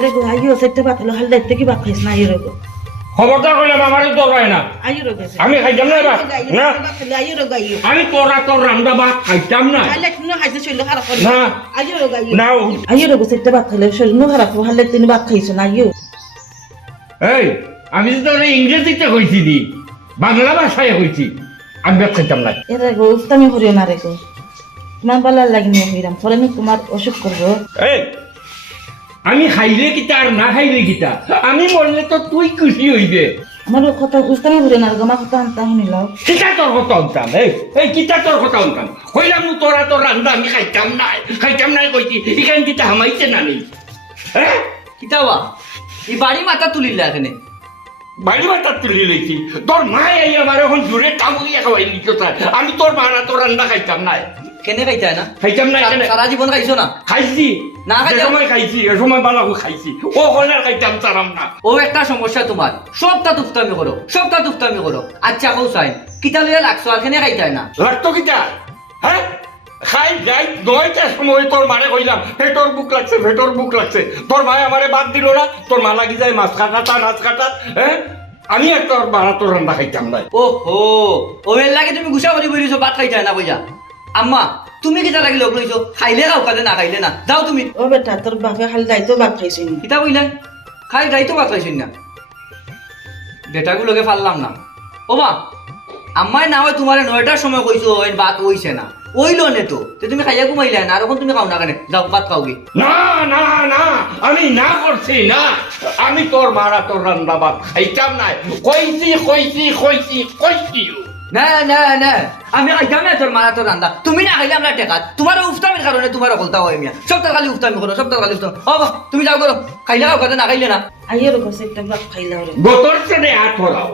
এরে গো আইও সেটা বাতলো হাল দেখতে কি বাপ খাইছ না আইও গো খবরদার কইলাম আমারই দরকার না আইও গো আমি খাইতাম না বা না আইও গো আইও আমি তোর রান্না ভাত খাইতাম না হালে তুমি খাইছ শরীর খারাপ করে না আইও গো আইও না আইও গো সেটা বাতলো শরীর খারাপ হালে তুমি বাপ খাইছ না আইও এই আমি তো ইংরেজিতে কইছি দি বাংলা ভাষায় কইছি আমি ভাত খাইতাম না এরে গো উফতামি করিও না রে গো তোমার বালা লাগনি হইরাম পরে আমি তোমার অসুখ করব এই আমি খাইলে কিতা আর না খাইলে কিতা আমি বললে তো তুই খুশি হইবে আমার কথা উফতামি করিও না গো আমার কথা আনতা শুনিলাও কিতা তোর কথা শুনতাম এই কিতা তোর কথা শুনতাম কইলাম তোর রান্না আমি খাইতাম না কইছি এখানে কিতা হামাইছে না নেই হ্যাঁ কিতাবা এই বাড়ি মাথা তুলিলা এখানে বাড়ি মাথা তুলি লইছি তোর মায় এই আমার এখন জোরে টামুলিয়া খাওয়াই নিত আমি তোর মা না তোর রান্না খাইতাম না কেনে খাইতা না খাইতাম না সারা জীবন খাইছো না খাইছি না যে সময় খাইছি এ সময় বালাকু খাইছি ও কইনার খাইতাম চারাম না ও একটা সমস্যা তোমার সবটা তুফতামি করো আচ্ছা কও সাই কিতা লইয়া লাগছো আর কেনে খাইতাই না লাগতো কিতা হ্যাঁ খাই যাই 9টার সময় তোর মারে কইলাম ভেটর বুক লাগছে তোর মায় আমারে বাদ দিল না তোর মা লাগি যায় মাছ কাটা হ্যাঁ আমি আর তোর বাড়া তোর রান্না খাইতাম না ওহো ওর লাগে তুমি গুছা করি বইছো ভাত খাইতাই না বইয়া আম্মা তুমি কিতা লাগি লগ লইছো খাইলে খাও কালে না খাইলে না যাও তুমি ও বেটা তোর বাপে খালি যাইতো বাপ খাইছিস কিতা বইলা খাই যাইতো ভাত খাইছিস না বেটাগুলোকে পারলাম না ও মা আম্মাই না হয় তোমারে 9টার সময় কইছো ওই ভাত হইছে না ওইলো নে তো তুমি খাইয়া ঘুমাইলে না আর এখন তুমি খাও না কেন যাও ভাত খাওগে না আমি না করছি না আমি তোর মারা তোর রান্না ভাত খাইতাম না কইছি না আমি খাইতাম না তোর মারা তোর রান্দা তুমি না খাইলে আমরা টেকা তোমার উফতামির কারণে তোমার অকলতা হয় মিয়া সপ্তাহ খালি উফতামি করো ও বাবা তুমি যাও করো খাইলে খাও কথা না খাইলে না আইও গো সেটা বাপ খাইলাও রে গোতর চড়ে হাত হলাও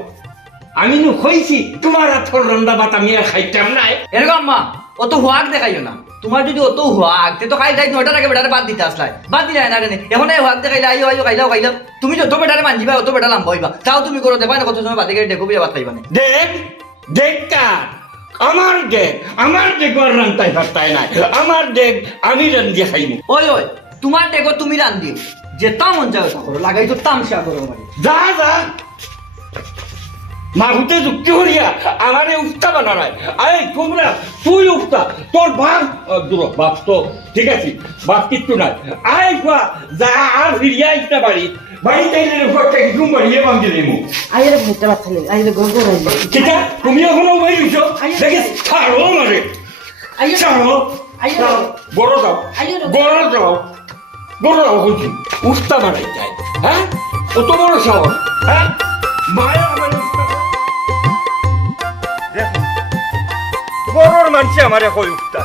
আমি নু কইছি তোমার তোর রান্না ভাত আমি আর খাইতাম না এরকম মা অত হুয়াক দেখাইও না তোমার যদি অত হুয়াক তে তো খাই 9টার আগে বেটারে বাদ দিতে আসলাই বাদ দিলে না কেন এখন এই হুয়াক দেখাইলে আইও খাইলাও তুমি যত বেটারে মানজিবা অত বেটা লাম্বা হইবা যাও তুমি করো দেখবা না কত সময় বাদে গিয়ে দেখো বিয়া ভাত খাইবা না আমার দেখ আর রান্তাই ফারতাই নাই আমার দেখ আমি রান্দিয়ে খাইমু ওই তোমার দেখো তুমি রান্দিও যে তা মন চাও তা করো লাগাই তো তামসা করো মানে যা মাহুতে যুক্তি করিয়া আমারে উফতা বানায় আরে তোমরা তুই উফতা তোর বাপ তো ঠিক আছে বাপ কিচ্ছু নাই আয় কোয়া যা আর ফিরিয়া ইস্তা বাড়িতে ঘরটা কি ঘুম বাড়িয়ে বান্ধি দেবো আইও রে ভেটটা বাপ খাইলে আইও গো গো আইও কিটা তুমি এখনো বাইরিছো দেখে ছাড়ো মারে ছাড়ো বড় যাও হইছি উফতা বানাই যায় হ্যাঁ কত বড় সাহস হ্যাঁ মায়া আমার বড়র মানুষ আমারে কই উফতা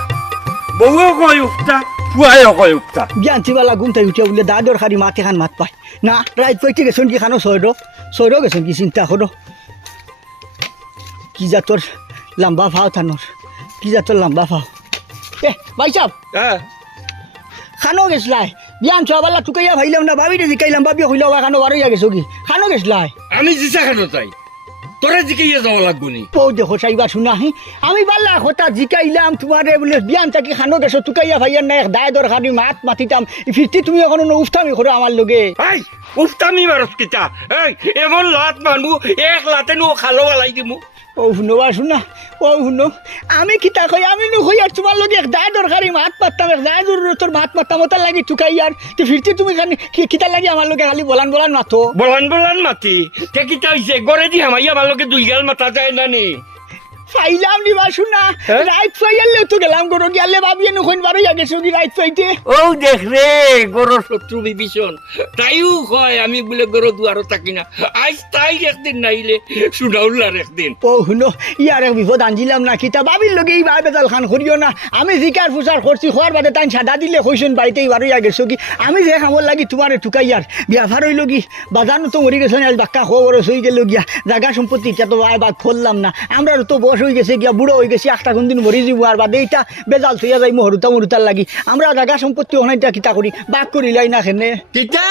বউও কই উফতা ফুয়াইও কই উফতা জ্ঞানতিবালা ঘুমতে উঠে বলে দাদর খারি মাতে খান মাত পায় না রাইত পাইতে গেছেন কি খানো সৈর গেছেন কি চিন্তা করো কি জাতর লম্বা ফাও থানোর কি জাতর লম্বা ফাও ভাই সাহ খানো গেছলাই জ্ঞান চাবালা টুকাইয়া ভাইলাম না ভাবি জিকাইলাম ভাবি হইল খানো বারোইয়া গেছো কি খানো গেছলাই আমি জিসা খানো চাই তোরা জিকাইয়া যাওয়া লাগবো নি পৌ দেখো চাইবা শুনা আমি বাল্লা কথা জিকাইলাম তোমারে বলে বিয়ান থাকি খানো গেছো টুকাইয়া ভাইয়ার না এক দায় দরকারি মাত মাতিতাম ফিরতি তুমি এখনো উফতামি করো আমার লগে উফতামি মারস কিতা এমন লাত মানবো এক লাতে নো খালো বালাই দিমু ও শুনো বা শুনা ও শুনো আমি কিতা কই আমি নুকই আর তোমার লগে এক দায় দরকারি মাত পাততাম এক দায় তোর মাত পাততাম ওটার লাগি টুকাই আর তো ফিরতি তুমি কিতা লাগি আমার লগে খালি বলান মাতো বলান মাতি তে কিতা হইছে গরে দি হামাই আমার লগে দুই গাল মাথা যায় না নি ফাইলাম নিবা শুনা রাইট ফাইয়ালে তো গেলাম গরো গিয়ালে ভাবিয়ে নখন বারোইয়া গেছো কি রাইট ফাইতে ও দেখ রে গরো শত্রু বিভীষণ তাইও কয় আমি বলে গরো দুয়ারও থাকি না আজ তাই একদিন নাইলে সুনাউল্লার একদিন ও শুনো ইয়ার এক বিপদ আনছিলাম না কিতা বাবির লগে এই ভাই বেজাল খান করিও না আমি জিকার ফুসার করছি খোয়ার বাদে তাই সাদা দিলে কইছেন বাড়িতেই বারোইয়া গেছো কি আমি যে খামর লাগি তোমারে টুকাইয়ার বিয়াভার হইল কি বাজানো তো মরি গেছো আজ বাক্কা খবর হয়ে গেল গিয়া জায়গা সম্পত্তি এটা তো বাদ খুললাম না আমরা তো বস হয়ে গেছে গিয়া বুড়ো হয়ে গেছি একটা কোনদিন মরি যাবো আর বাদে এইটা বেজাল থইয়া যাই মরুতার লাগি আমরা জায়গা সম্পত্তি অনেকটা কিতা করি বাক করিলাই না খেনে কিতা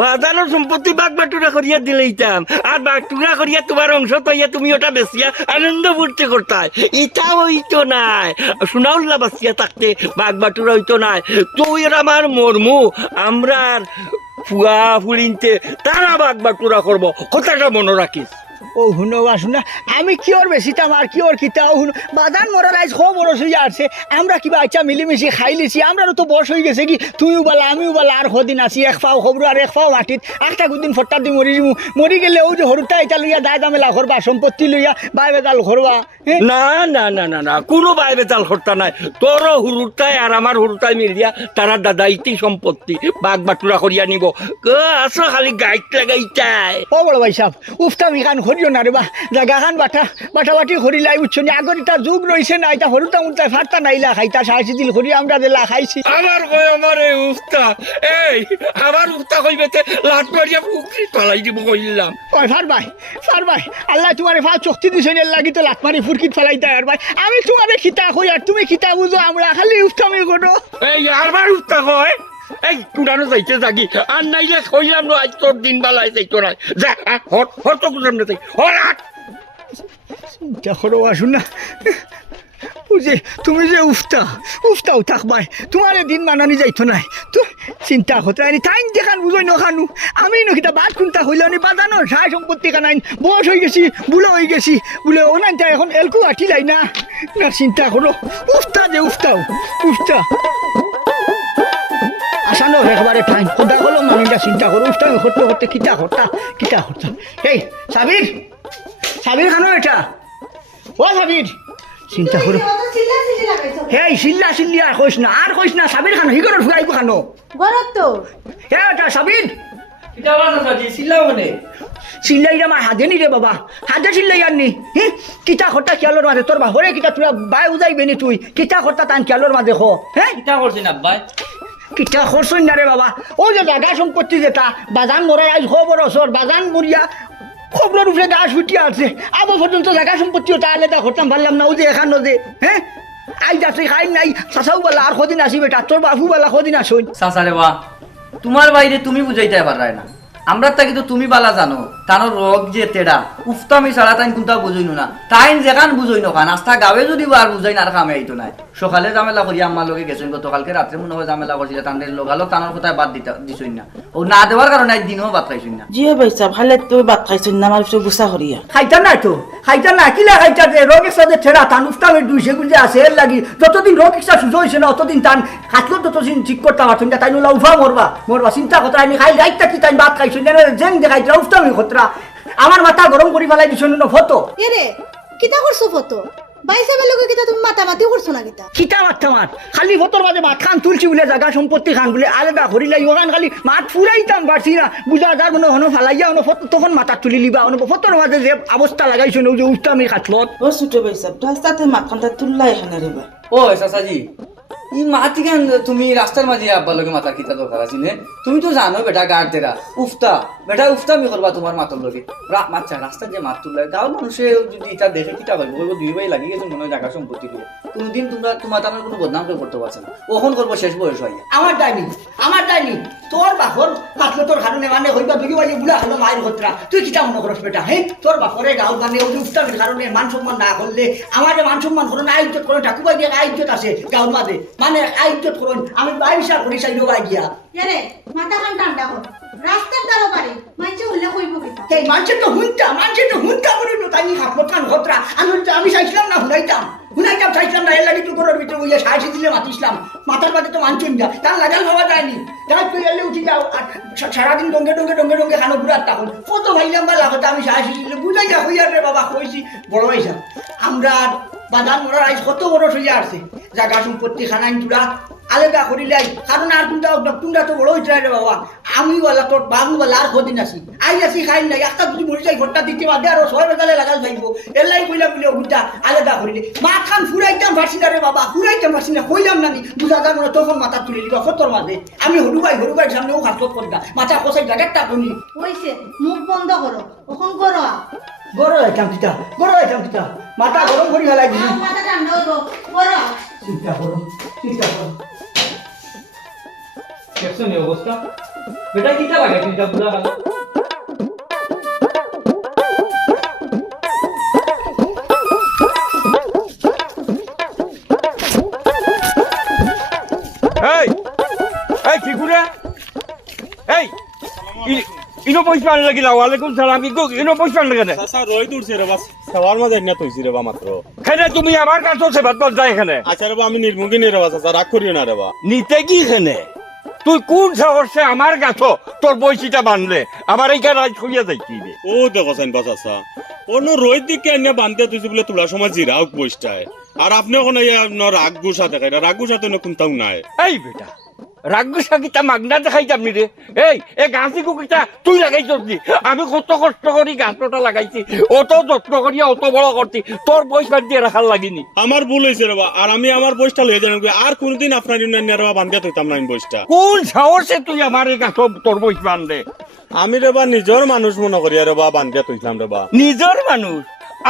বাজানোর সম্পত্তি বাগ বাটুরা করিয়া দিলেইতাম আর বাটুরা করিয়া তোমার অংশ তৈয়া তুমি ওটা বেশিয়া আনন্দ ফুর্তি করতাই এটা হইতো নাই সুনাউল্লাহ বাঁচিয়া থাকতে বাগ বাটুরা হইতো নাই তুই আমার মরমু আমরার ফুয়া ফুলিনতে তারা বাঘ বাটুরা করবো কথাটা মনে রাখিস ও শুনো বা শুনা আমি কিয়র বেশি আমার কিয়র কিতাও শুনো বাদান মরার আজ খো বড় হয়ে আসছে আমরা কিবা আচ্ছা মিলিমিশি খাই লিছি আমরাও তো বস হয়ে গেছে কি তুইও বলা আমিও বলা আর কদিন আছি এক পাও খবর আর এক পাও মাটিত একটা দুদিন ফট্টার দি মরি যাবো মরি গেলে ও যে হরুটা এটা লইয়া দায় দামেলা করবা সম্পত্তি লইয়া বাই বেদাল করবা না না না না না কোনো বাই বেতাল হরতা নাই তোরও হুরুটাই আর আমার হুরুটাই মিলিয়া তারা দাদা ইতি সম্পত্তি বাঘ বাটুরা করিয়া নিব আসো খালি গাইড লাগাইটাই ও বড় ভাই সাহেব উফতা মিখান করিও না রে বা জায়গা খান বাটাবাটি করি লাই বুঝছো নি আগর এটা যুগ রয়েছে না এটা হরুটা উল্টায় ফাটতা নাইলা খাইতা সাহসি দিল করি আমরা দিলা খাইছি আমার কই আমার এই উফতা এই আমার উফতা কইবেতে লাট মারিয়া পুকুরি পালাই দিব কইলাম ওই ফার ভাই আল্লাহ তোমারে ফা শক্তি দিছে এর লাগি তো লাট মারি ফুরকিত ফেলাই দেয় আর ভাই আমি তোমারে খিতা কই আর তুমি খিতা বুঝো আমরা খালি উফতামি করো এই আমার উফতা কয় এই কুড়ানো যাইতে জাগি আর নাইলে কইলাম না আজ তোর দিন বালাই যাইতো না যা হট তো কুড়াম না যাই হট দেখো আসুন না বুঝে তুমি যে উফতাও থাকবাই তোমার দিন মানানি যাইতো নাই তো চিন্তা হতে আনি টাইম দেখান বুঝই নখানু আমি নখিতা বাদ কোনটা হইলে আমি বাজানো সাই সম্পত্তি কানাইন বয়স হয়ে গেছি বুড়ো হয়ে গেছি বলে ওনানটা এখন এলকু আটি লাই না না চিন্তা করো উফতা আসানো একবারে টাইম খোদা হলো মানিটা চিন্তা করো উফতা করতে কিতা করতা এই সাবির খানো এটা ও সাবির চিন্তা করো হেই চিল্লি আর কইস না সাবির খানো হিগর ফুয়াইব খানো গরত তো হে এটা সাবির কিটা বাজা সাজি সিল্লা মানে চিল্লাই আমার হাতে নি রে বাবা হাতে চিল্লাই আর নি কিতা খরতা খেয়ালোর মাঝে তোর বাহরে কিতা তোরা বাই উজাইবে নি তুই কিতা খরতা তান খেয়ালোর মাঝে খো হ্যাঁ কিটা করছেন আব্বাই কিতা খরচই না রে বাবা ও যে জায়গা সম্পত্তি যেটা বাজান মরাই আজ খবর অসর বাজান মরিয়া খবরের উপরে গাছ ফুটিয়া আছে আবার পর্যন্ত জায়গা সম্পত্তি ওটা আলাদা করতাম পারলাম না ও যে এখানো যে হ্যাঁ আই যাচ্ছে খাই নাই চাচাও বলা আর কদিন আসি বেটা তোর বাবু বলা কদিন আসুন সাসারে বা তোমার বাইরে তুমি বুঝাইতে পারায় না আমরা তাকে তো তুমি বালা জানো তানোর রোগ যে তেড়া উফতামি ছাড়া তাই কোনটা বুঝইনো না তাই যেখান বুঝইনো খান আস্থা গাবে যদি আর বুঝাই না আর কামে আইতো নাই সকালে জামেলা করি আমার লগে গেছেন গতকালকে রাত্রে মনে হয় জামেলা করছিল তাদের লোক তানোর কোথায় বাদ দিছই না ও না দেওয়ার কারণে দিনও বাদ খাইছই না জি ভাই সাহেব ভালে তুই ভাত খাইছেন না আমার একটু গুসা করিয়া খাইতা না কিলা খাইতা যে রোগের সাথে ছেড়া তান উফতামের দুই সেগুল যে আছে এর লাগি যতদিন রোগ ইচ্ছা সুযোগ হয়েছে না অতদিন তান হাতলো ততদিন ঠিক করতে পারছেন না তাই নোলা উফা মরবা চিন্তা কথা আমি খাই যাইতা কি তাই ভাত খাইছেন না জেং দেখাইতা উফতামি খতরা আমার মাথা গরম করি ফেলাই দিছ না ফটো এরে কিতা করছো ফটো বাইসাবের লোকে কিতা তুমি মাতামাতি করছো না কিতা মাথা মাত খালি ফটোর মাঝে মাত খান তুলছি বলে জায়গা সম্পত্তি খান বলে আলাদা করিলাই ওখান খালি মাত ফুরাইতাম পারছি না বুঝা যার মনে হনো ফালাইয়া হনো ফটো তখন মাথা তুলি লিবা হনো ফটোর মাঝে যে অবস্থা লাগাইছো না যে উস্তামি খাটলত ও ছোট ভাই সাহেব রাস্তাতে মাখানটা তুললা এখানে রে বা ও সাসাজি ই মাতি কেন তুমি রাস্তার মাঝে আব্বার লগে মাথা কিতা দরকার আছে নে তুমি তো জানো বেটা গাড় তেরা উফতা মি করবা তোমার মাতর লগে মাচ্চা রাস্তার যে মাত তুললে গাঁও মানুষে যদি এটা দেখে কিতা করবো বলবো দুই ভাই লাগিয়ে গেছে মনে হয় জায়গা সম্পত্তি দিয়ে কোনোদিন তোমার তেমন কোনো বদনাম করে করতে পারছে না ওখন করবো শেষ বয়স হইয়া আমার ডাইনি তোর বাপর কাটলো তোর কারণে মানে হইবা দুই বাজে বুড়া হলো মায়ের ঘটরা তুই কিতা মনে করস বেটা হ্যাঁ তোর বাপরে গাঁও মানে ওই উফতামের কারণে মান সম্মান না করলে আমার মান সম্মান করো না আইজ্জত করো ঠাকুরবাই দিয়ে আইজ্জত আছে গাঁওর মাঝে মানে আইজ্জত করুন আমি বাইশা করি চাই বাই গিয়া এরে মাথা খান ঠান্ডা কর রাস্তার দ্বারা পারে মাইছে হইলে কইব কিতা এই মানুষের তো হুনটা করিল তাই হাতমত খান ঘটরা আমি চাইছিলাম না হুনাইতাম চাইছিলাম না এর লাগে তুই করার ভিতরে বইয়া সাহায্য দিলে মাতিছিলাম মাথার মাঝে তো মানছুন যা তার লাগাল ভাবা যায়নি তাই তুই এলে উঠি যাও আর সারাদিন ডঙ্গে খানো ঘুরার তখন কত ভাইলাম বা লাগাতে আমি সাহায্য দিলে বুঝাই যা হইয়ার রে বাবা কইছি বড় হয়েছা আমরা বাজার মরার আজ কত বড় হইয়া আসছে জায়গা সম্পত্তি খানাইন তুলা আলাদা করিলাই কারণ আর তোমরা তো বড় হয়েছে রে বাবা আমি বলা তোর বাবু বলা আর কদিন আসি আই আসি খাই নাই একটা যদি মরে যাই ঘরটা দিতে বাদে আর ছয় বেজালে লাগাল যাইব এলাই কইলা বলে ওগুটা আলাদা করিলে মা খান ফুরাইতাম পারছি না রে বাবা ফুরাইতাম পারছি না কইলাম না বুঝা যার মনে তখন মাথা তুলে দিবা ফতর মাঝে আমি হরুবাই সামনেও হাতত করিবা মাথা কষাই জায়গাটা করি হইছে মুখ বন্ধ করো ওখন করো গরম হইতাম কিতা মাথা গরম করি ফেলাই দিবি মাথা ঠান্ডা হইব করো চিন্তা করো দেখছো নি অবস্থা বেটা কিতা লাগে কিতা বুঝা গেল এই কি করে এই ইনো পয়সা আনলে কি ওয়ালাইকুম সালাম ইনো পয়সা আনলে কেন চাচা রই দূরছে রে বাস সেবার মাঝে না তৈছি রে বা মাত্র কেনে তুমি আমার কাছে সেবাত বল যায় এখানে আচ্ছা রে বা আমি নির্মুখী নে রে বা চাচা রাগ করিও না রে বা নিতে কি এখানে তুই কোন সাহসে আমার কাছে তোর বইসিটা বানলে আমার এইখানে রাজ করিয়া যাইছি রে ও দেখো সাইন বা চাচা অন্য রই দিকে এনে বানতে তুইছি বলে তোলা সময় জিরাও বসটায় আর আপনি ওখানে রাগ গুসা দেখাই রাগ গুসা তো কোনটাও নাই এই বেটা রাগগুসা কিতা মাগনা দেখাইতাম নি রে এই গাছি কুকিটা তুই লাগাইছস নি আমি কত কষ্ট করি গাছটা লাগাইছি অত যত্ন করিয়া অত বড় করছি তোর বয়স বাদ দিয়ে রাখার লাগিনি আমার ভুল হয়েছে রে বা আর আমি আমার বয়সটা লয়ে যাই আর কোনদিন আপনার রে বা বান্ধে তুইতাম না আমি বয়সটা কোন সাহসে তুই আমার এই গাছ তোর বয়স বান্ধে আমি রে বা নিজের মানুষ মনে করি রে বা বান্ধে তুইতাম রে বা নিজের মানুষ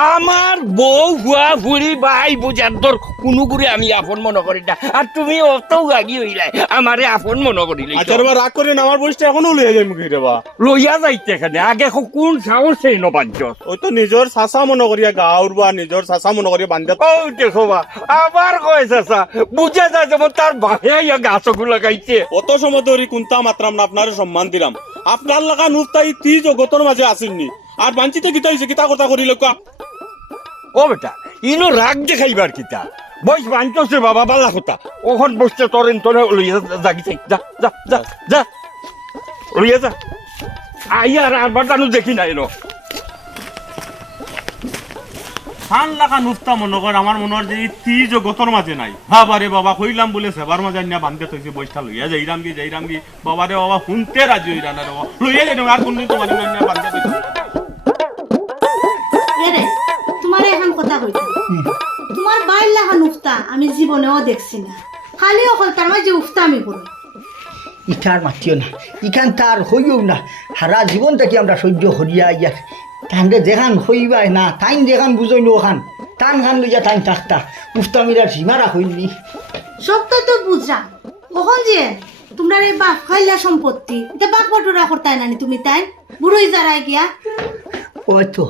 আমার বউ হুয়া ফুড়ি ভাই বুঝার তোর কোনো করে আমি আপন মনে করি না আর তুমি অত আগি হইলাই আমারে আপন মনে করিলে আচ্ছা রে বা রাগ করেন আমার বয়সটা এখনো লয়ে যাই মুখি রে বা লইয়া যাইতে এখানে আগে কোন সাহসে নবাঞ্চ ওই তো নিজের চাচা মনে করিয়া গাঁর বা নিজের চাচা মনে করিয়া বান্ধে ও দেখো বা আবার কয় চাচা বুঝা যায় যেমন তার ভাইয়া গাছগুলো লাগাইছে অত সময় ধরে কোনটা মাত্রাম না আপনার সম্মান দিলাম আপনার লাগা নুফতাই তি জগতর মাঝে আসেননি আর বাঞ্চিতে কিতা হয়েছে কিতা কথা করিল ও বেটা ইনো রাগ দেখাইবার কিতা বয়স বাঞ্চছে বাবা বালা কথা ওখন বসতে তরেন তরে লইয়া জাগিছে যা যা যা যা লইয়া যা আইয়া আর বাটানো দেখি না এনো খান লাগা নুফতা মনে কর আমার মনে হয় যে তি জগতর মাঝে নাই বাবারে বাবা কইলাম বলে সেবার মাঝে না বান্ধে তৈছে বইটা লইয়া যাইরাম কি বাবারে বাবা শুনতে রাজি হইরা না রে বাবা লইয়া যাই আর কোনদিন তোমার না বান্ধে তৈছে এরে তোমার এখন কথা কইতাম তোমার বাইর লাগান উফতা আমি জীবনেও দেখছি না খালি অকল তার মাঝে উফতা আমি করি ইটার মাতিও না ইখান তার হইও না সারা জীবনটাকে আমরা সহ্য করিয়া ইয়ার তাহলে যেখান হইবাই না তাইন যেখান বুঝইনি ওখান টান খান লইয়া টাইম থাকতা উফতামিরার সীমারা হইনি সব তো বুঝলাম কখন যে তোমরা এই বাপ খাইলা সম্পত্তি এটা বাপ বটুরা করতাই নানি তুমি তাই বুড়োই যারাই গিয়া ওই তো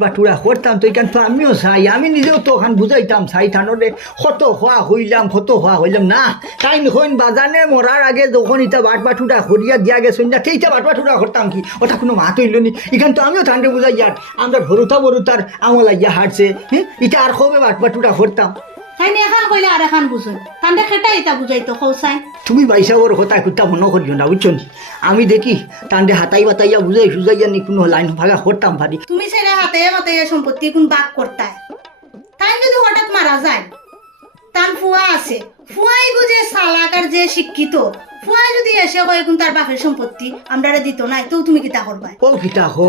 বাটুরা করতাম তো এখান তো আমিও চাই আমি নিজেও তো ওখান বুঝাইতাম চাই থানোরে কত হওয়া হইলাম না তাই হইন বাজানে মরার আগে যখন ইটা বাটুরা করিয়া দিয়া গেছেন না সেইটা বাটুরা করতাম কি ওটা কোনো মাত হইল নি এখান তো আমিও ঠান্ডে বুঝাই ইয়ার আমরা বড়ুতার আমল আইয়া হাঁটছে হ্যাঁ এটা আর কবে বাটুরা করতাম তাই এখন কইলে আর এখন বুঝুন তান্ডে খেটা এটা বুঝাইতো কৌসাই তুমি বাইসা ওর কথা কুত্তা মনে করিও না বুঝছো আমি দেখি টান্ডে হাতাই বাতাইয়া বুঝাই সুজাইয়া নি কোনো লাইন ভাগা করতাম পারি তুমি সেটা হাতে সম্পত্তি কোন বাক করতায় তাই যদি হঠাৎ মারা যায় তার ফুয়া আছে ফুয়াই বুঝে সালাকার যে শিক্ষিত ফুয়াই যদি এসে কয় কোন তার বাপের সম্পত্তি আমরা দিত নাই তো তুমি কিতা করবা ও কিতা হো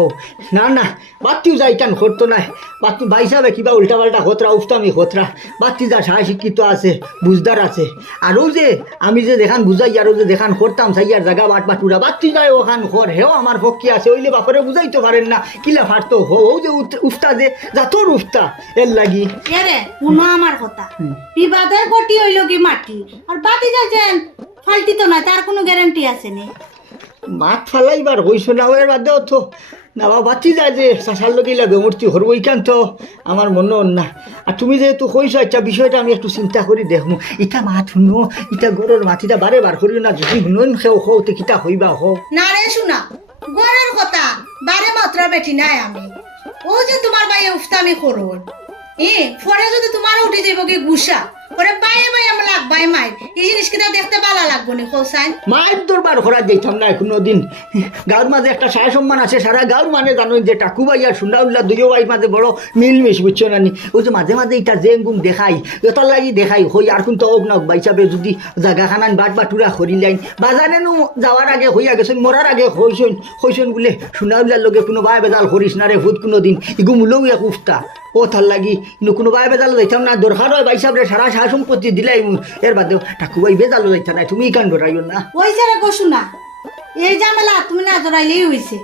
না বাতিও যাই কেন করতো না বাতি বাইসাবে কিবা উল্টা পাল্টা হতরা উফতামি হতরা বাতি যা সাহা শিক্ষিত আছে বুঝদার আছে আরও যে আমি যে দেখান বুঝাই আরও যে দেখান করতাম সাইয়ার জায়গা বাটুরা বাতি যায় ওখান ঘর হেও আমার পক্ষে আছে ওইলে বাপরে বুঝাইতে পারেন না কিলা ফাটতো হো ও যে উফতা যে যা তোর উফতা এর লাগি এরে শুনো আমার কথা বিবাদের গটি হইল কি মাটি আর বাতি যা যেন ফালতিত না তার কোনো গ্যারান্টি আছে নি মাঠ ফালাইবার হইস না এর বাদেও তো না বাতি যায় যে চাষার লগিলা বেমূর্তি হরব ইকান তো আমার মনে না আর তুমি যেহেতু কইছো একটা বিষয়টা আমি একটু চিন্তা করি দেখমু ইটা মাঠ শুনো ইটা গরুর মাটিটা বারে বার করিও না যদি শুনুন খেও হও তো কিতা হইবা হও না রে শোনা গরের কথা বারে মাত্রা বেঠি নাই আমি ও যে তোমার বাইয়ে উফতামি করুন ফরে যদি তোমার উঠে যাইব কি গুসা ওরে বাইয়ে বাইয়ে আমার লাগবাই মাই এই জিনিস কিনা দেখতে ভালো লাগবো নি হোসাইন মায়ের দরবার করা যাইতাম না কোনোদিন গাঁর মাঝে একটা সায় সম্মান আছে সারা গাঁর মানে জানো যে টাকুবাই আর সুনাউল্লাহ দুইও ভাই মাঝে বড় মিলমিশ বুঝছো না নি ওই যে মাঝে মাঝে এটা যে গুম দেখাই এটার লাগি দেখাই হই আর কিন্তু অগ না বাইসাবে যদি জায়গাখানান বাটুরা করিলাইন বাজারে নো যাওয়ার আগে হইয়া গেছেন মরার আগে হইছেন বলে সুনাউল্লার লগে কোনো বাই বেজাল করিস না রে ভূত কোনোদিন ইগুমুলেও এক উফতা ও তার লাগি কোনো বাই বেজাল যাইতাম না দরকার হয় বাইসাবরে সারা সাহা সম্পত্তি দিলাই এর বাদেও টাকুবাই বেজালও যাইতা না তুমি কান ধরাইও না ওই যারা কসু না এই ঝামেলা তুমি না জড়াইলেই হইছে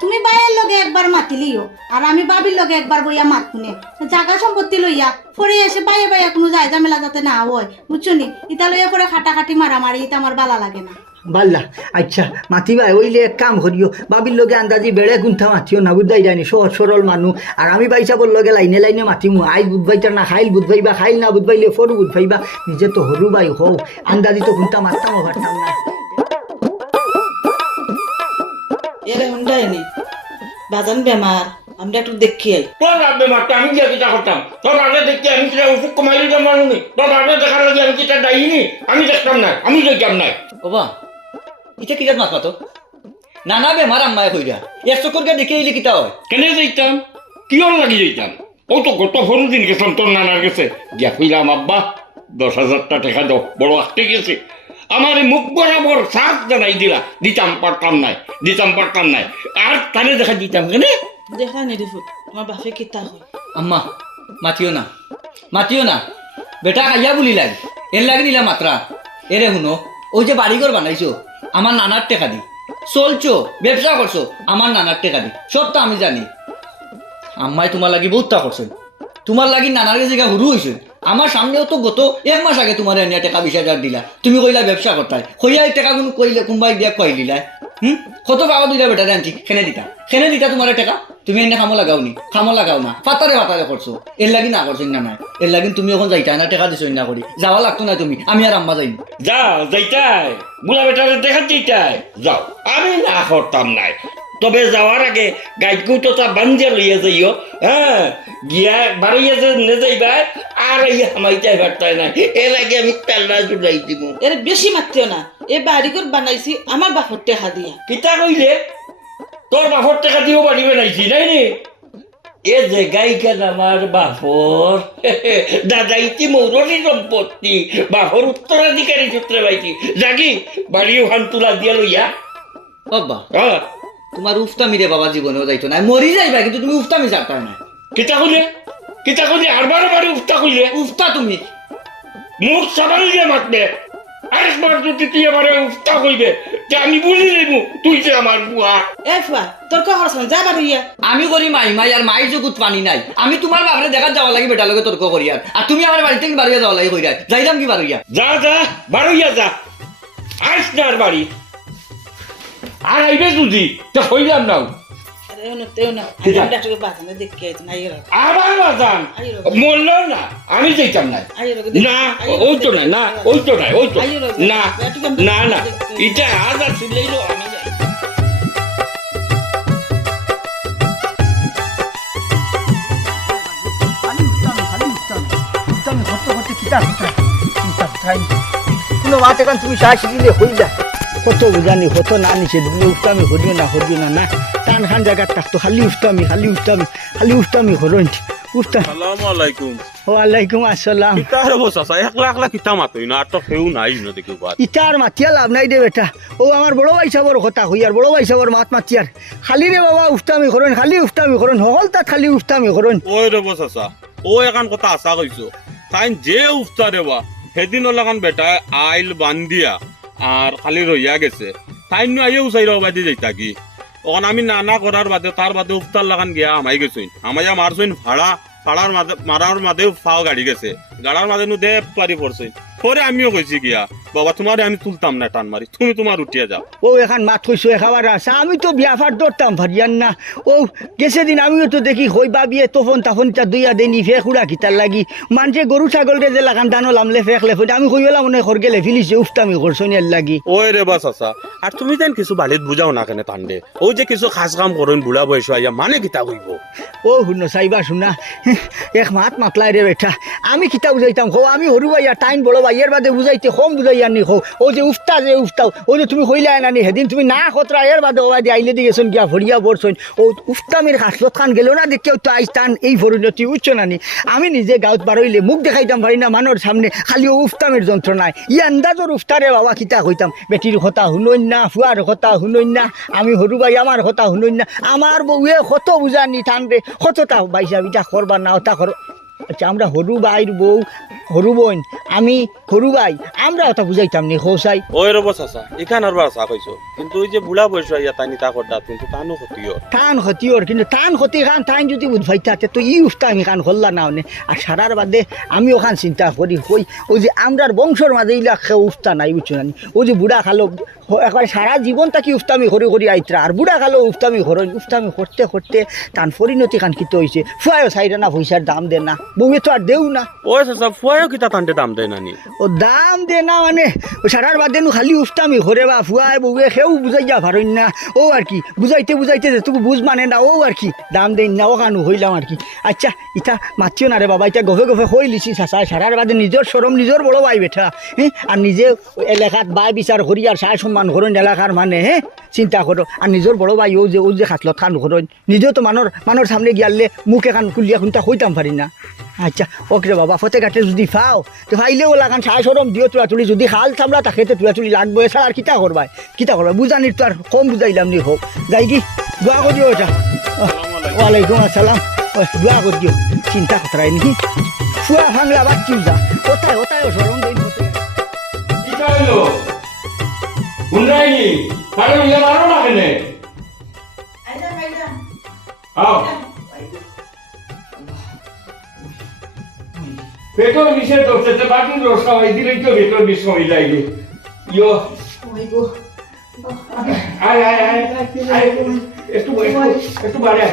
তুমি বাইয়ের লগে একবার মাতিলিও আর আমি বাবির লগে একবার বইয়া মাতকুনে জায়গা সম্পত্তি লইয়া পরে এসে বাইয়ে বাইয়া কোনো যায় ঝামেলা যাতে না হয় বুঝছো নি ইটা লইয়া পরে খাটাখাটি মারামারি এটা আমার ভালো লাগে না বাল্লা আচ্ছা মাতিবা ওইলে এক কাম করিও বাবির লগে আন্দাজি বেড়ে গুন্থা মাতিও না বুঝাই যায়নি সহজ সরল মানুষ আর আমি বাইসাবর লগে লাইনে মাতিমু আইজ বুধবাইটার না খাইল বুধবাইবা খাইল না বুধবাইলে ফরু বুধবাইবা নিজে তো হরু বাই হও আন্দাজি তো গুন্থা মারতামও পারতাম না এর হুন্ডাইনি বাজান বেমার আমরা একটু দেখি আই তোর রাখবে মারতে আমি গিয়ে কিটা করতাম তোর আগে দেখতে আমি কিটা ওষুধ কমাইলে যে মানুনি তোর আগে দেখার লাগে আমি কিটা দায়নি আমি দেখতাম না আমি দেখতাম না ওবা এটা কিরাত মাত মাতো নানা বেমার আম্মায় কইরা এক চক্করকে দেখে এলে কিতা হয় কেন যাইতাম কিয়র লাগি যাইতাম ও তো গত 15 দিন গেছিলাম তোর নানার কাছে গিয়া কইলাম আব্বা 10,000 টাকা দাও বড় আসতে গেছে আমার মুখ বরাবর সাথ জানাই দিতাম পারতাম নাই আর তানে দেখা দিতাম কেন দেখা নি রে ফুট আমার বাপে কিতা হয় আম্মা মাতিও না বেটা খাইয়া বলি লাগ এর লাগে নিলা মাত্রা এরে শুনো ওই যে বাড়িঘর বানাইছো আমার নানার টেকা দি চলছো ব্যবসা করছো আমার নানার টেকা দি সব তো আমি জানি আম্মাই তোমার লাগি বহুতটা করছেন তোমার লাগি নানার কাছে হুরু হয়েছে আমার সামনেও তো গত 1 মাস আগে তোমার এনে টাকা 20,000 দিলা তুমি কইলা ব্যবসা করতাই কইয়া এই টাকা কোন কইলে কোনবাই দিয়া কই দিলা কত পাওয়া দিলা বেটা জানছি খেনে দিতা তোমার টাকা তুমি এনে খামো লাগাও না ফাতারে করছো এর লাগি না করছেন না নাই এর লাগি তুমি এখন যাইতা না টাকা দিছো না করি যাওয়া লাগতো না তুমি আমি আর আম্মা যাইনি যাও যাইতাই বুলা বেটারে দেখা যাইতাই যাও আমি না করতাম নাই তবে যাওয়ার আগে গাইকু তো তা বাঞ্জে লইয়া যাইও হ্যাঁ গিয়া বাড়াইয়া যে নে যাইবা আর ইয়া হামাইতাই পারতাই না এর আগে আমি তেলটা জুড়াই দিব এর বেশি মাত্রিও না এ বাড়িঘর বানাইছি আমার বাপর টেকা দিয়া কিতা কইলে তোর বাপর টাকা দিয়েও বাড়ি বানাইছি নাই রে এ যে গাইকান আমার বাপর দাদাইতি মৌরী সম্পত্তি বাপর উত্তরাধিকারী সূত্রে পাইছি জাগি বাড়িও হান তুলা দিয়া লইয়া বাবা হ্যাঁ তোমার উফতামি রে বাবা জীবনেও যাইতো না মরি যাইবা কিন্তু তুমি উফতামি যাতা না কিতা কইলে আরবার বাড়ি উফতা কইলে উফতা তুমি মুখ সাবাল দিয়ে মাতবে আরেকবার যদি তুই আমার উফতা কইবে যে আমি বলি দেবো তুই যে আমার বুয়া এ ফুয়া তোর কহর শোন যা বাড়ি ইয়া আমি করি মাই আর মাই জগুত পানি নাই আমি তোমার বাপরে দেখা যাওয়া লাগে বেটার লগে তর্ক করি আর তুমি আমার বাড়ি থেকে বাড়িয়া যাওয়া লাগে কইরা যাইলাম কি বাড়িয়া যা বাড়িয়া যা আইস না আর বাড়ি আর আইবে যদি তো হইলাম না আরে তেও না আমি ডাক্তারকে বাজানে দেখি আইতো না ইয়া আবার বাজান মরল না আমি যাইতাম না না ওই তো না না এটা আজ আর শুনলেইলো আমি যাই কোনো মাতে কান তুমি সাহসী দিলে হই যা কত বুঝানি কত না নিচে দিলে উফতামি হরিও না টান খান জায়গার থাকতো খালি উফতামি হরণ উফতা আসসালামু আলাইকুম ওয়ালাইকুম আসসালাম কিতার বসাসা একলা কিতা মাতই না আর তো কেউ নাই না দেখি বাদ ইটার মাতিয়া লাভ নাই দে বেটা ও আমার বড় ভাই সাবর কথা হই আর বড় ভাই সাবর মাতিয়ার খালি রে বাবা উফতামি হরণ হল তা খালি উফতামি হরণ ওই রে বসাসা ও এখন কথা আশা কইছো তাই যে উফতা রে বা সেদিন লাগান বেটা আইল বান্দিয়া আর খালি রইয়া গেছে তাই নো আইও চাইরা বাদি যাইতা কি ওখান আমি নানা করার বাদে তার বাদে উফতার লাগান গিয়া আমাই গেছইন আমাইয়া মারছইন মারার মাঝেও ফাও গাড়ি গেছে গাড়ার মাঝে নু দেব পারি পড়ছইন পরে আমিও কইছি গিয়া বাবা তোমারে আমি তুলতাম না টান মারি তুমি তোমার উঠিয়া যাও ও এখন মাত কইছো এখাবার আছে আমি তো বিয়াফার ধরতাম ভারিয়ান না ও গেছে দিন আমিও তো দেখি হই বাবিয়ে তখন তা দুইয়া দেনি ফেক উড়া কিতার লাগি মানুষে গরু ছাগলকে যে লাগান দানো লামলে ফেক লেফে আমি কইলা মনে খর গেলে ফিলিছে উফতামি করছনিয়ার লাগি ওই রে বাস আসা আর তুমি যেন কিছু বালিত বুঝাও না কেন টান্ডে ও যে কিছু খাস কাম করেন বুড়া বয়স আইয়া মানে কিতা কইব ও শুন চাইবা শুনা এক মাত মাতলাই রে বেটা আমি কিতা বুঝাইতাম খো আমি হরু ভাইয়া টাইম বড় ভাইয়ের বাদে বুঝাইতে কম বুঝাইয়ার নি খো ও যে উফতাও ও যে তুমি হইলাই নানি সেদিন তুমি না খতরা এর বাদে ও বাদে আইলে দিয়ে গেছেন গিয়া ভরিয়া পড়ছেন ও উফতামির হাসলত খান গেল না দেখেও তো আইস্তান এই পরিণতি উচ্চ নানি আমি নিজে গাঁত বারইলে মুখ দেখাইতাম পারি না মানুষ সামনে খালি ও উফতামের যন্ত্রণায় ই আন্দাজর উফতারে বাবা কিতা কইতাম বেটির কথা শুনইন না ফুয়ার কথা শুনইন না আমি হরু ভাই আমার কথা শুনইন না আমার বউয়ে কত বুঝানি থানবে কতটা বাইসা বিটা করবার না ওটা কর আচ্ছা আমরা হরু ভাইর বউ হরু বোন আমি হরু ভাই আমরা ওটা বুঝাইতাম নি হোসাই ওই রব চাচা এখান আর বাসা কইছো কিন্তু ওই যে বুড়া বয়স আইয়া তানি তা করদা কিন্তু তানো ক্ষতিও কিন্তু টান ক্ষতি খান টাইম যদি বুঝাইতে তো ই উফতা আমি খান হল্লা না হনে আর সারার বাদে আমি ওখান চিন্তা করি কই ওই যে আমরার বংশর মাঝে ইলা খেয়ে উফতা নাই বুঝছো না ওই যে বুড়া খালো একবার সারা জীবন তাকে উফতামি করি আইতরা আর বুড়া খালো উফতামি করতে টান পরিণতি খান কিতো হয়েছে ফুয়াও চাইরে না পয়সার দাম দেন না বউয়ে তো আর দেও না ওই চাচা ফুয়া ফুয়ায়ও কিতা তান্তে দাম দেয় নানি ও দাম দে না মানে ও সারার বাদে নু খালি উফতামি ঘরে বা ফুয়ায় বউয়ে সেও বুঝাইয়া পারেন না ও আর কি বুঝাইতে বুঝাইতে যেটুকু বুঝ মানে না ও আর কি দাম দেন না ও কানু হইলাম আর কি আচ্ছা ইটা মাতিও না রে বাবা এটা গভে গভে হই লিছি চাচায় সারার বাদে নিজের সরম নিজের বড় ভাই বেঠা হ্যাঁ আর নিজে এলাকাত বাই বিচার করি আর সায় সম্মান করেন এলাকার মানে হ্যাঁ চিন্তা করো আর নিজের বড় ভাই ও যে খাতলত খান করেন নিজেও তো মানুষ সামনে গিয়ালে মুখ এখান খুলিয়া খুনটা হইতাম পারি না আচ্ছা ওকে বাবা ফতে ঘাটে যদি ফাও তো ফাইলেও লাগান সায় সরম দিও তুলা তুলি যদি খাল চামড়া তাকে তুলা তুলি লাগবো এছাড়া আর কিতা করবাই বুঝানির তো আর কম বুঝাইলাম নি হোক যাই কি দোয়া করিও ওটা ওয়ালাইকুম আসসালাম দোয়া করিও চিন্তা কথাই নি ফুয়া ভাঙলা বাচ্চিও যা ওটাই সরম দেই কিতা হইলো হুন্ডাইনি কারণ ইয়া মারো না কেনে আও পেটর বিষয় ধরছে যে বাটুন রসা হয়ে দিলেই তো পেটর বিষয় হয়ে যায় ইয়ো আয় একটু বাড়ে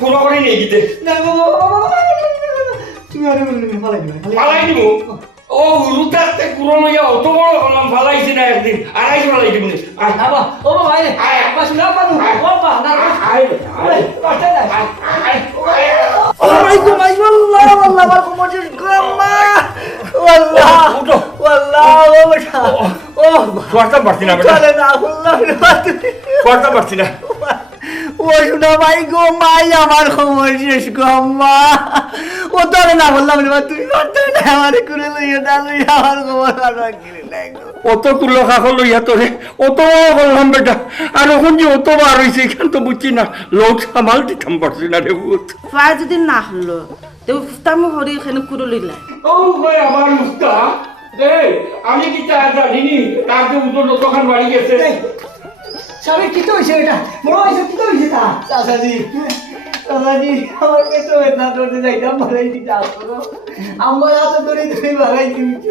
কোনো করে নেই গিতে পালাই দিব ও রুতাতে পুরনো ইয়া অত বড় হলাম ফালাইছি না একদিন আড়াইশ ফালাই দিব ও বাবা আইলে আব্বা শুনা পানু ও বাবা না আল্লাহ আমার কোমরের গাম্মা আল্লাহ আল্লাহ ও বেটা ও করতে পারছি না বেটা চলে না আল্লাহ করতে পারছি না ও শুনা ভাই গো মাই আমার খবর শেষ গো আম্মা ও তোরে না বললাম রে তুই করতে না আমার করে লইয়া দালুই আমার খবর আর রাখলি না অত তুলো খাখল লইয়া তোরে অত বললাম বেটা আর এখন যে অত বার হয়েছে এখান তো বুঝছি না লোক সামাল দিতাম পারছি না রে বুঝ ফায় যদি না হলো তো উফতামু হরি এখানে কুড়ো লইলা ও ভাই আমার উস্তা এই আমি কি তা জানিনি তার যে উত্তর দোকান বাড়ি গেছে সবে কি তো হইছে এটা বড় হইছে কি তো হইছে তা চাচাজি আমার পেটো বেদনা করতে যাইতাম ভালাই দিতে আসলো আমার হাতে ধরে ধরে ভালাই দিচ্ছি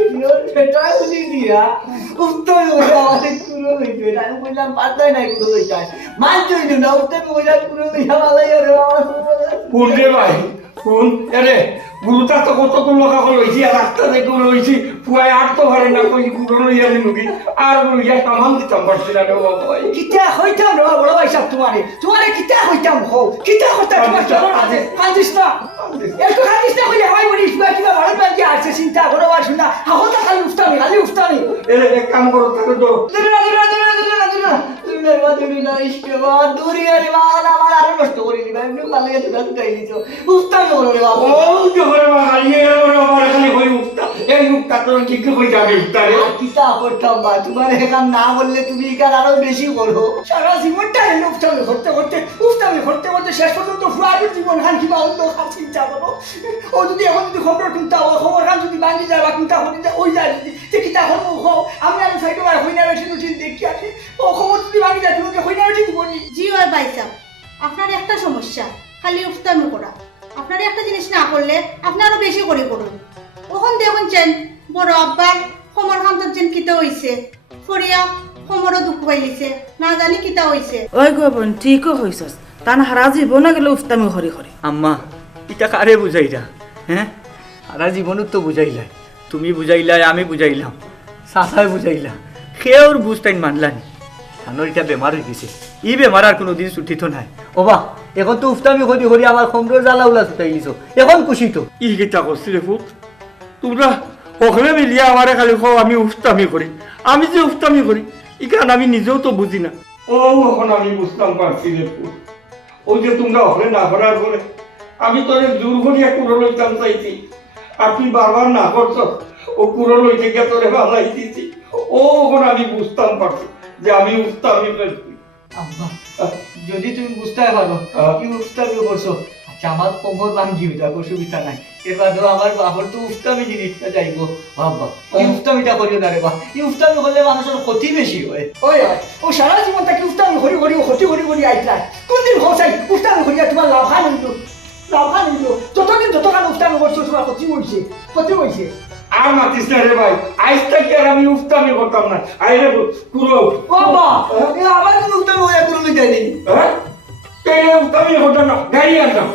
সেটাই বুঝি দিয়া উত্তর হয়ে আমাদের কুড়ো হইছে আমি বললাম পারতাই নাই কুড়ো হইছে মানছই না উত্তর হইয়া কুড়ো হইয়া ভালাই রে আমার কোন রে ভাই কোন আরে গুরুতা তো কতগুলো কাকল হয়েছি আর রাস্তা থেকে লইছি পুয়ায় আর তো ভালো না কই গুরু লইয়া নিমুকি আর লইয়া সামান দিতাম পারছি না রে বাবা ভাই কিতা হইতাম রে বড় ভাই সাহেব তোমারে কিতা হইতাম হও কিতা হইতা তোমার চলন আছে কান্দিস না একটু কান্দিস না কইলে হয় বলিস বা কিবা ভালো বাকি আছে চিন্তা করো আর শুনা হতা খালি উফতামি এরে এক কাম করো তাকে তো না বললে তুমি আরো বেশি করো সারা জীবনটা উফতামি করতে শেষ পর্যন্ত ফুয়াবের জীবন খান কিবা অন্য খান চিন্তা করো ও যদি এখন যদি খবর কিনতে খবর খান যদি বাঙ্গি যায় বা কিনতে ওই যায় যদি কিতা হল আমি আর সাইডে হইনা বেশি রুটিন দেখি আসি ও খবর যদি বাঙ্গি যায় তুমি হইনা বেশি দিবনি জি ওই ভাইসা আপনার একটা সমস্যা খালি উফতামি করা আপনার একটা জিনিস না করলে আপনি আরো বেশি করে করুন ওখান দেখুন চেন বড় আব্বার কোমর খান্তর যেন কিতা হইছে ফরিয়া কোমরও দুঃখ পাইলিছে না জানি কিতা হইছে ওই গো বোন ঠিকও হইছস তান হারা জীবন গেলে উফতামি হরি হরি আম্মা এটা কারে বুঝাইলা হ্যাঁ সারা জীবনত তো বুঝাইলাই তুমি বুঝাইলাই আমি বুঝাইলাম চাচাই বুঝাইলা সেওর বুঝটাইন মানলানি ধানোর এটা বেমার হয়ে গেছে ই বেমার আর কোনোদিন ছুটিত নাই ওবা এখন তো উফতামি করি করি আমার খমরের জ্বালা উলা ছুটাই গেছো এখন খুশি তো ই কেটা করছি রে ফুট তোমরা ওখানে মিলিয়া আমারে খালি খাও আমি উফতামি করি আমি যে উফতামি করি ইখান আমি নিজেও তো বুঝি না ও এখন আমি বুঝতাম পারছি রে ফুট ওই যে তোমরা ওখানে না করার পরে আমি তোর জোর করিয়া কুড়ো লইতাম চাইছি আর তুই বারবার না করছ ও কুড়ো লইতে গিয়ে তোরে ভালাই দিছি ও এখন আমি বুঝতাম পারছি যে আমি উফতামি করছি আম্মা যদি তুমি বুঝতে পারো কি উফতামি করছো আচ্ছা আমার কোমর ভাঙ্গি যাক অসুবিধা নাই এর বাদেও আমার বাবার তো উফতামি জিনিসটা যাইবো বাবা এই উফতামিটা করিও না রে বা এই উফতামি করলে মানুষের ক্ষতি বেশি হয় ওই ও সারা জীবন তাকে উফতামি করি ক্ষতি করি আইতলাই কোনদিন হসাই উফতামি করিয়া তোমার লাভান হইল যতক্ষণ উফতামি করছো তোমার ক্ষতি হইছে আর মাতিস না রে ভাই আজ থেকে আর আমি উফতামি করতাম না আইরে পুরো বাবা আবার তুমি উফতামি হইয়া পুরো মিটাই নেই হ্যাঁ উফতামি হতো না গাড়ি আনতাম